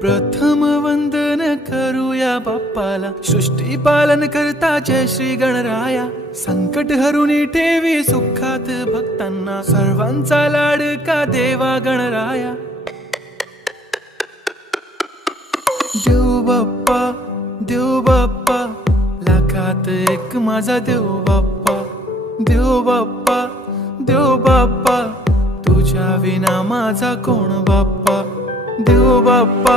प्रथम वंदन करूया बाप्पाला, सृष्टी पालन करता जय श्री गणराया। संकट हरुनी ठेवी सुखात भक्तांना, सर्वांचा लाडका देवा गणराया। देव बाप्पा देव बाप्पा, लाखात एक माझा देव बाप्पा। देव बाप्पा देव बाप्पा, तुझ्या विना माझा कोण बाप्पा। देव बाप्पा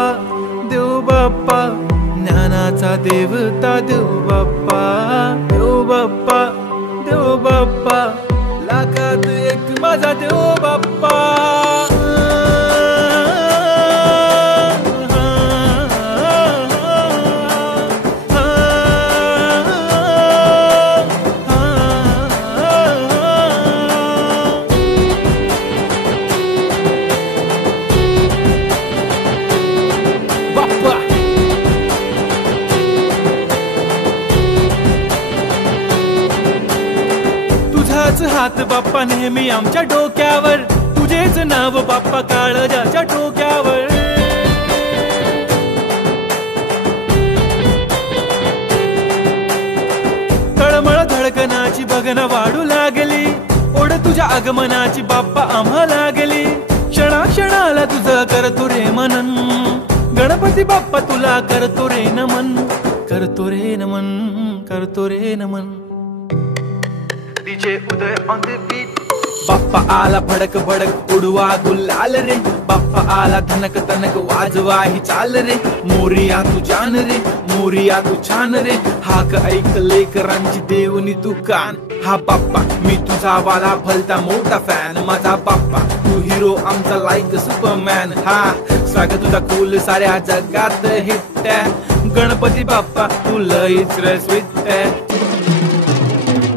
देव बाप्पा, ज्ञानाचा देवता देव बाप्पा। देव बाप्पा देव बाप्पा, लाखात एक माझा देव बाप्पा। तुझाच हात बाप्पा नेहमी आमच्या डोक्यावर, तुझेच नाव बाप्पा काळजाच्या डोक्यावर। तळमळ धडकनाची बघन वाढू लागली, ओढ तुझ्या आगमनाची बाप्पा आम्हा लागली। क्षणा क्षणाला तुझं करतो रे मनन, गणपती बाप्पा तुला करतो रे नमन। करतो रे नमन करतो रे नमन। DJ Uday on the beat. Bappa आला भडक भडक उडवा गुलाल रे, बाप्पा आला धनक तनक वाजवा ही चाल रे। मोरिया तू जान रे, मोरिया तू छान रे, हाक ऐक लेकरांची देवनी तू कान। हा बाप्पा मी तुझा वाला भलता मोठा फॅन, माझा बाप्पा तू हिरो आमचा लाईक सुपरमॅन। हा स्वागत तुझा कूल साऱ्या जगात हिट आहे, गणपती बाप्पा तू लईच स्वीट आहे।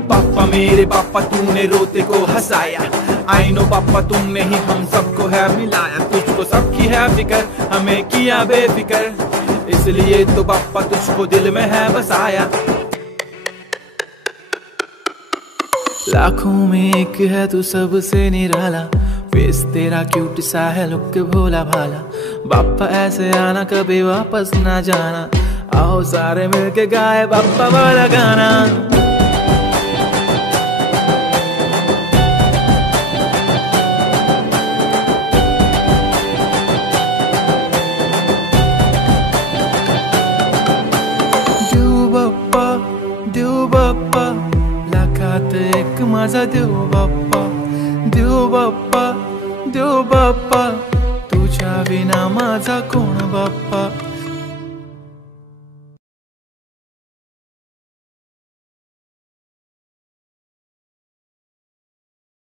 पापा मेरे पापा तूने रोते को हंसाया, आई नो पापा तुमने ही हम सबको है मिलाया। तुझको सबकी है फिकर, हमें किया बेफिकर, इसलिए तो पापा तुझको दिल में है बसाया। लाखों में एक है तू सबसे निराला, फेस तेरा क्यूट सा है लुक भोला भाला। बाप्पा ऐसे आना कभी वापस ना जाना, आओ सारे मिलके गाए बाप्पा वाला गाना। देव बाप्पा, लाखात एक माझा देव बाप्पा। देव बाप्पा देव बाप्पा, तुझ्या विना माझा कोण बाप्पा।